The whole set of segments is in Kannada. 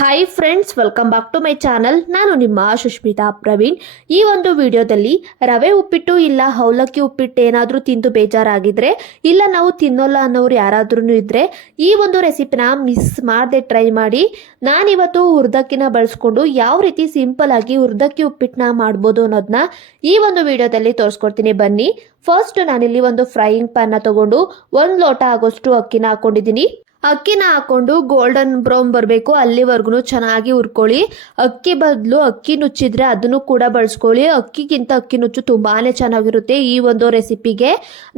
Hi friends welcome back to my channel ನಾನು ನಿಮ್ಮ ಸುಷ್ಮಿತಾ ಪ್ರವೀಣ್. ಈ ಒಂದು ವಿಡಿಯೋದಲ್ಲಿ ರವೆ ಉಪ್ಪಿಟ್ಟು ಇಲ್ಲ ಅವಲಕ್ಕಿ ಉಪ್ಪಿಟ್ಟು ಏನಾದರೂ ತಿಂದು ಬೇಜಾರಾಗಿದ್ರೆ, ಇಲ್ಲ ನಾವು ತಿನ್ನೋಲ್ಲ ಅನ್ನೋರು ಯಾರಾದ್ರೂ ಇದ್ರೆ, ಈ ಒಂದು ರೆಸಿಪಿನ ಮಿಸ್ ಮಾಡದೆ ಟ್ರೈ ಮಾಡಿ. ನಾನಿವತ್ತು ಹುರ್ದಕ್ಕಿನ ಬಳಸ್ಕೊಂಡು ಯಾವ ರೀತಿ ಸಿಂಪಲ್ ಆಗಿ ಹುರ್ದಕ್ಕಿ ಉಪ್ಪಿಟ್ಟನ್ನ ಮಾಡ್ಬೋದು ಅನ್ನೋದನ್ನ ಈ ಒಂದು ವಿಡಿಯೋದಲ್ಲಿ ತೋರಿಸ್ಕೊಡ್ತೀನಿ. ಬನ್ನಿ ಫಸ್ಟ್ ನಾನಿಲ್ಲಿ ಒಂದು ಫ್ರೈಯಿಂಗ್ ಪ್ಯಾನ್ನ ತಗೊಂಡು ಒಂದು ಲೋಟ ಆಗೋಷ್ಟು ಅಕ್ಕಿನ ಹಾಕೊಂಡಿದ್ದೀನಿ. ಅಕ್ಕಿನ ಹಾಕೊಂಡು ಗೋಲ್ಡನ್ ಬ್ರೌನ್ ಬರಬೇಕು ಅಲ್ಲಿವರೆಗೂ ಚೆನ್ನಾಗಿ ಹುರ್ಕೊಳ್ಳಿ. ಅಕ್ಕಿ ಬದಲು ಅಕ್ಕಿ ನುಚ್ಚಿದ್ರೆ ಅದನ್ನು ಕೂಡ ಬಳಸ್ಕೊಳ್ಳಿ. ಅಕ್ಕಿಗಿಂತ ಅಕ್ಕಿ ನುಚ್ಚು ತುಂಬಾ ಚೆನ್ನಾಗಿರುತ್ತೆ ಈ ಒಂದು ರೆಸಿಪಿಗೆ.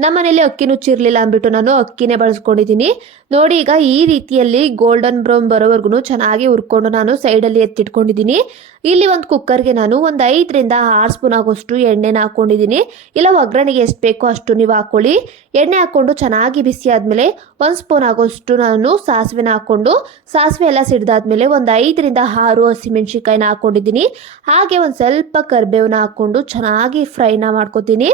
ನಮ್ಮನೇಲಿ ಅಕ್ಕಿ ನುಚ್ಚಿರಲಿಲ್ಲ ಅಂದ್ಬಿಟ್ಟು ನಾನು ಅಕ್ಕಿನೇ ಬಳಸ್ಕೊಂಡಿದ್ದೀನಿ. ನೋಡಿ ಈಗ ಈ ರೀತಿಯಲ್ಲಿ ಗೋಲ್ಡನ್ ಬ್ರೌನ್ ಬರೋವರೆಗೂ ಚೆನ್ನಾಗಿ ಹುರ್ಕೊಂಡು ನಾನು ಸೈಡಲ್ಲಿ ಎತ್ತಿಟ್ಕೊಂಡಿದ್ದೀನಿ. ಇಲ್ಲಿ ಒಂದು ಕುಕ್ಕರ್ಗೆ ನಾನು ಒಂದು ಐದರಿಂದ ಆರು ಸ್ಪೂನ್ ಆಗೋಷ್ಟು ಎಣ್ಣೆನ ಹಾಕ್ಕೊಂಡಿದ್ದೀನಿ ಇಲ್ಲ ಒಗ್ಗರಣೆಗೆ ಎಷ್ಟು ಬೇಕೋ ಅಷ್ಟು ನೀವು ಹಾಕ್ಕೊಳ್ಳಿ ಎಣ್ಣೆ ಹಾಕ್ಕೊಂಡು ಚೆನ್ನಾಗಿ ಬಿಸಿ ಆದಮೇಲೆ ಒಂದು ಸ್ಪೂನ್ ಆಗೋಷ್ಟು ಸಾಸಿವೆನ ಹಾಕ್ಕೊಂಡು ಸಾಸಿವೆ ಎಲ್ಲ ಸಿಡ್ದಾದ್ಮೇಲೆ ಒಂದು ಐದರಿಂದ ಆರು ಹಸಿಮೆಣ್ಸಿಕಾಯಿನ ಹಾಕ್ಕೊಂಡಿದ್ದೀನಿ ಹಾಗೆ ಒಂದು ಸ್ವಲ್ಪ ಕರಿಬೇವನ್ನ ಹಾಕ್ಕೊಂಡು ಚೆನ್ನಾಗಿ ಫ್ರೈನ ಮಾಡ್ಕೊತೀನಿ.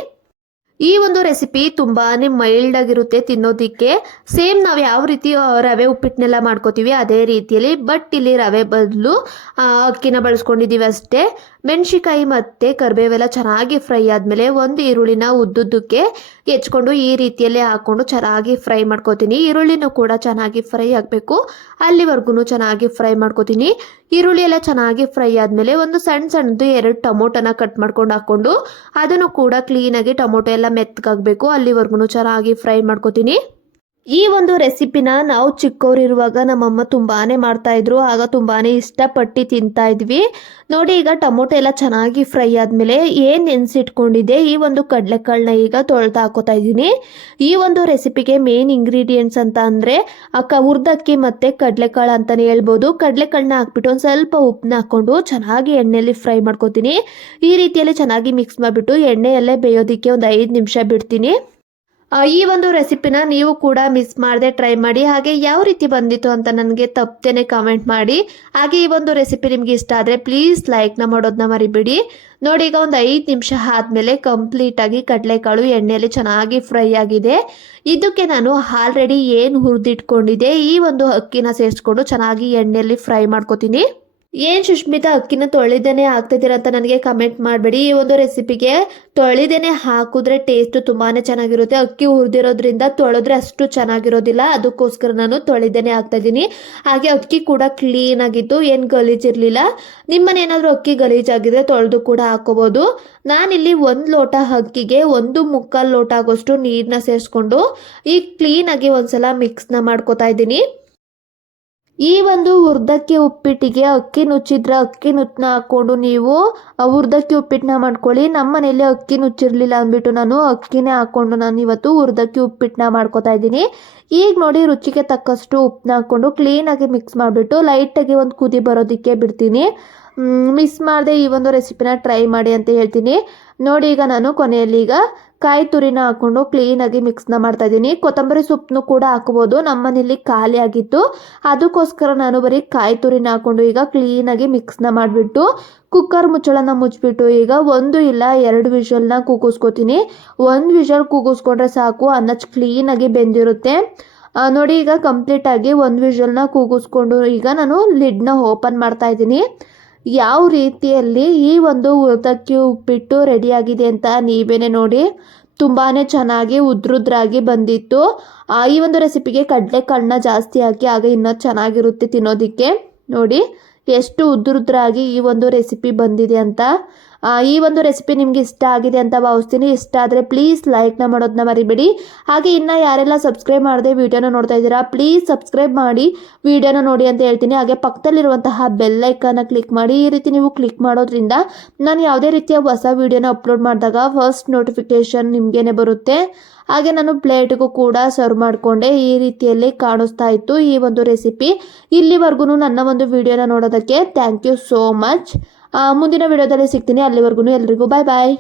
ಈ ಒಂದು ರೆಸಿಪಿ ತುಂಬಾನೇ ಮೈಲ್ಡ್ ಆಗಿರುತ್ತೆ ತಿನ್ನೋದಿಕ್ಕೆ. ಸೇಮ್ ನಾವು ಯಾವ ರೀತಿ ರವೆ ಉಪ್ಪಿಟ್ಟನ್ನೆಲ್ಲ ಮಾಡ್ಕೋತೀವಿ, ಅದೇ ರೀತಿಯಲ್ಲಿ, ಬಟ್ ಇಲ್ಲಿ ರವೆ ಬದಲು ಅಕ್ಕಿನ ಬಳಸ್ಕೊಂಡಿದ್ದೀವಿ ಅಷ್ಟೇ. ಮೆಣಸಿಕಾಯಿ ಮತ್ತು ಕರಿಬೇವೆಲ್ಲ ಚೆನ್ನಾಗಿ ಫ್ರೈ ಆದಮೇಲೆ ಒಂದು ಈರುಳ್ಳಿನ ಉದ್ದುದ್ದಕ್ಕೆ ಹೆಚ್ಕೊಂಡು ಈ ರೀತಿಯಲ್ಲೇ ಹಾಕ್ಕೊಂಡು ಚೆನ್ನಾಗಿ ಫ್ರೈ ಮಾಡ್ಕೋತೀನಿ. ಈರುಳ್ಳಿನೂ ಕೂಡ ಚೆನ್ನಾಗಿ ಫ್ರೈ ಆಗಬೇಕು. ಅಲ್ಲಿವರೆಗೂ ಚೆನ್ನಾಗಿ ಫ್ರೈ ಮಾಡ್ಕೋತೀನಿ. ಈರುಳ್ಳಿ ಎಲ್ಲ ಚೆನ್ನಾಗಿ ಫ್ರೈ ಆದಮೇಲೆ ಒಂದು ಸಣ್ಣ ಸಣ್ಣದು ಎರಡು ಟೊಮೊಟೊನ ಕಟ್ ಮಾಡ್ಕೊಂಡು ಹಾಕ್ಕೊಂಡು ಅದನ್ನು ಕೂಡ ಕ್ಲೀನಾಗಿ ಟೊಮೊಟೊ ಎಲ್ಲ ಮೆತ್ತಗಾಗಬೇಕು ಅಲ್ಲಿವರೆಗೂ ಚೆನ್ನಾಗಿ ಫ್ರೈ ಮಾಡ್ಕೋತೀನಿ. ಈ ಒಂದು ರೆಸಿಪಿನ ನಾವು ಚಿಕ್ಕವರಿರುವಾಗ ನಮ್ಮಮ್ಮ ತುಂಬಾನೇ ಮಾಡ್ತಾ ಇದ್ರು. ಆಗ ತುಂಬಾನೇ ಇಷ್ಟಪಟ್ಟು ತಿಂತಾ ಇದ್ವಿ. ನೋಡಿ, ಈಗ ಟೊಮೊಟೊ ಎಲ್ಲ ಚೆನ್ನಾಗಿ ಫ್ರೈ ಆದಮೇಲೆ ಏನು ನೆನೆಸಿಟ್ಕೊಂಡಿದ್ದೆ? ಈ ಒಂದು ಕಡಲೆಕಾಳನ್ನ ಈಗ ತೊಳ್ದು ಹಾಕೋತಾ ಇದ್ದೀನಿ. ಈ ಒಂದು ರೆಸಿಪಿಗೆ ಮೇನ್ ಇಂಗ್ರೀಡಿಯೆಂಟ್ಸ್ ಅಂತ ಅಂದರೆ ಅಕ್ಕ ಹುರ್ದಕ್ಕಿ ಮತ್ತು ಕಡಲೆಕಾಳು ಅಂತಲೇ ಹೇಳ್ಬೋದು. ಕಡಲೆಕಾಳನ್ನ ಹಾಕ್ಬಿಟ್ಟು ಒಂದು ಸ್ವಲ್ಪ ಉಪ್ಪನ್ನ ಹಾಕ್ಕೊಂಡು ಚೆನ್ನಾಗಿ ಎಣ್ಣೆಯಲ್ಲಿ ಫ್ರೈ ಮಾಡ್ಕೊತೀನಿ. ಈ ರೀತಿಯಲ್ಲಿ ಚೆನ್ನಾಗಿ ಮಿಕ್ಸ್ ಮಾಡಿಬಿಟ್ಟು ಎಣ್ಣೆಯಲ್ಲೇ ಬೇಯೋದಕ್ಕೆ ಒಂದು ಐದು ನಿಮಿಷ ಬಿಡ್ತೀನಿ. ಈ ಒಂದು ರೆಸಿಪಿನ ನೀವು ಕೂಡ ಮಿಸ್ ಮಾಡದೆ ಟ್ರೈ ಮಾಡಿ. ಹಾಗೆ ಯಾವ ರೀತಿ ಬಂದಿತ್ತು ಅಂತ ನನಗೆ ತಪ್ಪದೇನೆ ಕಾಮೆಂಟ್ ಮಾಡಿ. ಹಾಗೆ ಈ ಒಂದು ರೆಸಿಪಿ ನಿಮ್ಗೆ ಇಷ್ಟ ಆದರೆ ಪ್ಲೀಸ್ ಲೈಕ್ನ ಮಾಡೋದನ್ನ ಮರಿಬೇಡಿ. ನೋಡಿ, ಈಗ ಒಂದು ಐದು ನಿಮಿಷ ಆದಮೇಲೆ ಕಂಪ್ಲೀಟಾಗಿ ಕಡಲೆಕಾಳು ಎಣ್ಣೆಯಲ್ಲಿ ಚೆನ್ನಾಗಿ ಫ್ರೈ ಆಗಿದೆ. ಇದಕ್ಕೆ ನಾನು ಆಲ್ರೆಡಿ ಏನು ಹುರಿದಿಟ್ಕೊಂಡಿದ್ದೆ ಈ ಒಂದು ಅಕ್ಕಿನ ಸೇರಿಸ್ಕೊಂಡು ಚೆನ್ನಾಗಿ ಎಣ್ಣೆಯಲ್ಲಿ ಫ್ರೈ ಮಾಡ್ಕೊತೀನಿ. ಏನು ಸುಷ್ಮಿತಾ, ಅಕ್ಕಿನ ತೊಳೆದೇನೆ ಹಾಕ್ತಿದ್ದೀರ ಅಂತ ನನಗೆ ಕಮೆಂಟ್ ಮಾಡಬೇಡಿ. ಈ ಒಂದು ರೆಸಿಪಿಗೆ ತೊಳೆದೇನೆ ಹಾಕಿದ್ರೆ ಟೇಸ್ಟ್ ತುಂಬಾ ಚೆನ್ನಾಗಿರುತ್ತೆ. ಅಕ್ಕಿ ಹುರಿದಿರೋದ್ರಿಂದ ತೊಳೆದ್ರೆ ಅಷ್ಟು ಚೆನ್ನಾಗಿರೋದಿಲ್ಲ. ಅದಕ್ಕೋಸ್ಕರ ನಾನು ತೊಳೆದೇನೆ ಹಾಕ್ತಾ ಇದ್ದೀನಿ ಹಾಗೆ ಅಕ್ಕಿ ಕೂಡ ಕ್ಲೀನ್ ಆಗಿತ್ತು ಏನು ಗಲೀಜಿರಲಿಲ್ಲ. ನಿಮ್ಮನೆ ಏನಾದರೂ ಅಕ್ಕಿ ಗಲೀಜಾಗಿದ್ರೆ ತೊಳೆದು ಕೂಡ ಹಾಕೋಬೋದು. ನಾನಿಲ್ಲಿ ಒಂದು ಲೋಟ ಅಕ್ಕಿಗೆ ಒಂದು ಮುಕ್ಕಾಲು ಲೋಟ ಆಗೋಷ್ಟು ನೀರನ್ನ ಸೇರಿಸ್ಕೊಂಡು ಈಗ ಕ್ಲೀನಾಗಿ ಒಂದ್ಸಲ ಮಿಕ್ಸ್ನ ಮಾಡ್ಕೊತಾ ಇದ್ದೀನಿ. ಈ ಒಂದು ಹುರ್ದಕ್ಕಿ ಉಪ್ಪಿಟ್ಟಿಗೆ ಅಕ್ಕಿ ನುಚ್ಚಿದ್ರೆ ಅಕ್ಕಿ ನುಚ್ಚನ್ನ ಹಾಕ್ಕೊಂಡು ನೀವು ಹುರ್ದಕ್ಕಿ ಉಪ್ಪಿಟ್ಟನ್ನ ಮಾಡ್ಕೊಳ್ಳಿ. ನಮ್ಮ ಮನೇಲಿ ಅಕ್ಕಿ ನುಚ್ಚಿರಲಿಲ್ಲ ಅಂದ್ಬಿಟ್ಟು ನಾನು ಅಕ್ಕಿನೇ ಹಾಕ್ಕೊಂಡು ನಾನು ಇವತ್ತು ಹುರ್ದಕ್ಕಿ ಉಪ್ಪಿಟ್ಟನ್ನ ಮಾಡ್ಕೊತಾ ಇದ್ದೀನಿ. ಈಗ ನೋಡಿ ರುಚಿಗೆ ತಕ್ಕಷ್ಟು ಉಪ್ಪನ್ನ ಹಾಕ್ಕೊಂಡು ಕ್ಲೀನಾಗಿ ಮಿಕ್ಸ್ ಮಾಡಿಬಿಟ್ಟು ಲೈಟಾಗಿ ಒಂದು ಕುದಿ ಬರೋದಕ್ಕೆ ಬಿಡ್ತೀನಿ. ಮಿಸ್ ಮಾಡದೆ ಈ ಒಂದು ರೆಸಿಪಿನ ಟ್ರೈ ಮಾಡಿ ಅಂತ ಹೇಳ್ತೀನಿ. ನೋಡಿ ಈಗ ನಾನು ಕೊನೆಯಲ್ಲಿ ಈಗ ಕಾಯಿ ತುರಿನ ಹಾಕ್ಕೊಂಡು ಕ್ಲೀನಾಗಿ ಮಿಕ್ಸ್ನ ಮಾಡ್ತಾ ಇದ್ದೀನಿ. ಕೊತ್ತಂಬರಿ ಸೊಪ್ಪನ್ನು ಕೂಡ ಹಾಕ್ಬೋದು. ನಮ್ಮನೇಲಿ ಖಾಲಿ ಆಗಿತ್ತು. ಅದಕ್ಕೋಸ್ಕರ ನಾನು ಬರೀ ಕಾಯಿ ತುರಿನ ಹಾಕ್ಕೊಂಡು ಈಗ ಕ್ಲೀನಾಗಿ ಮಿಕ್ಸ್ನ ಮಾಡಿಬಿಟ್ಟು ಕುಕ್ಕರ್ ಮುಚ್ಚಳನ ಮುಚ್ಚಿಬಿಟ್ಟು ಈಗ ಒಂದು ಇಲ್ಲ ಎರಡು ವಿಷಲ್ನ ಕೂಗಿಸ್ಕೊತೀನಿ. ಒಂದು ವಿಷಲ್ ಕೂಗಿಸ್ಕೊಂಡ್ರೆ ಸಾಕು. ಅನ್ನ ಕ್ಲೀನಾಗಿ ಬೆಂದಿರುತ್ತೆ. ನೋಡಿ ಈಗ ಕಂಪ್ಲೀಟಾಗಿ ಒಂದು ವಿಷಲ್ನ ಕೂಗಿಸ್ಕೊಂಡು ಈಗ ನಾನು ಲಿಡ್ನ ಓಪನ್ ಮಾಡ್ತಾ ಇದ್ದೀನಿ. ಯಾವ ರೀತಿಯಲ್ಲಿ ಈ ಒಂದು ಉದ್ದಕ್ಕಿ ಉಪ್ಪಿಟ್ಟು ರೆಡಿಯಾಗಿದೆ ಅಂತ ನೀವೇನೆ ನೋಡಿ ತುಂಬಾ ಚೆನ್ನಾಗಿ ಉದ್ರುದ್ರಾಗಿ ಬಂದಿತ್ತು. ಆ, ಈ ಒಂದು ರೆಸಿಪಿಗೆ ಕಡಲೆಕಾಳನ್ನ ಜಾಸ್ತಿ ಹಾಕಿ ಆಗ ಇನ್ನೂ ಚೆನ್ನಾಗಿರುತ್ತೆ ತಿನ್ನೋದಕ್ಕೆ. ನೋಡಿ ಎಷ್ಟು ಉದ್ರುದ್ರಾಗಿ ಈ ಒಂದು ರೆಸಿಪಿ ಬಂದಿದೆ ಅಂತ. ಈ ಒಂದು ರೆಸಿಪಿ ನಿಮಗೆ ಇಷ್ಟ ಆಗಿದೆ ಅಂತ ಭಾವಿಸ್ತೀನಿ. ಇಷ್ಟ ಆದರೆ ಪ್ಲೀಸ್ ಲೈಕ್ನ ಮಾಡೋದನ್ನ ಮರಿಬೇಡಿ. ಹಾಗೆ ಇನ್ನು ಯಾರೆಲ್ಲ ಸಬ್ಸ್ಕ್ರೈಬ್ ಮಾಡದೆ ವೀಡಿಯೋನ ನೋಡ್ತಾ ಇದ್ದೀರಾ ಪ್ಲೀಸ್ ಸಬ್ಸ್ಕ್ರೈಬ್ ಮಾಡಿ ವೀಡಿಯೋನ ನೋಡಿ ಅಂತ ಹೇಳ್ತೀನಿ. ಹಾಗೆ ಪಕ್ಕದಲ್ಲಿರುವಂತಹ ಬೆಲ್ ಐಕನ್ನ ಕ್ಲಿಕ್ ಮಾಡಿ, ಈ ರೀತಿ ನೀವು ಕ್ಲಿಕ್ ಮಾಡೋದ್ರಿಂದ ನಾನು ಯಾವುದೇ ರೀತಿಯ ಹೊಸ ವೀಡಿಯೋನ ಅಪ್ಲೋಡ್ ಮಾಡಿದಾಗ ಫಸ್ಟ್ ನೋಟಿಫಿಕೇಷನ್ ನಿಮಗೇನೆ ಬರುತ್ತೆ. ಹಾಗೆ ನಾನು ಪ್ಲೇಟ್ಗೂ ಕೂಡ ಸರ್ವ್ ಮಾಡಿಕೊಂಡೆ, ಈ ರೀತಿಯಲ್ಲಿ ಕಾಣಿಸ್ತಾ ಇತ್ತು ಈ ಒಂದು ರೆಸಿಪಿ ಇಲ್ಲಿವರೆಗೂ ನನ್ನ ಒಂದು ವಿಡಿಯೋನ ನೋಡೋದಕ್ಕೆ ಥ್ಯಾಂಕ್ ಯು ಸೋ ಮಚ್ ಮುಂದಿನ ವಿಡಿಯೋದಲ್ಲಿ ಸಿಗ್ತೀನಿ. ಅಲ್ಲಿವರೆಗೂ ಎಲ್ರಿಗೂ ಬಾಯ್ ಬಾಯ್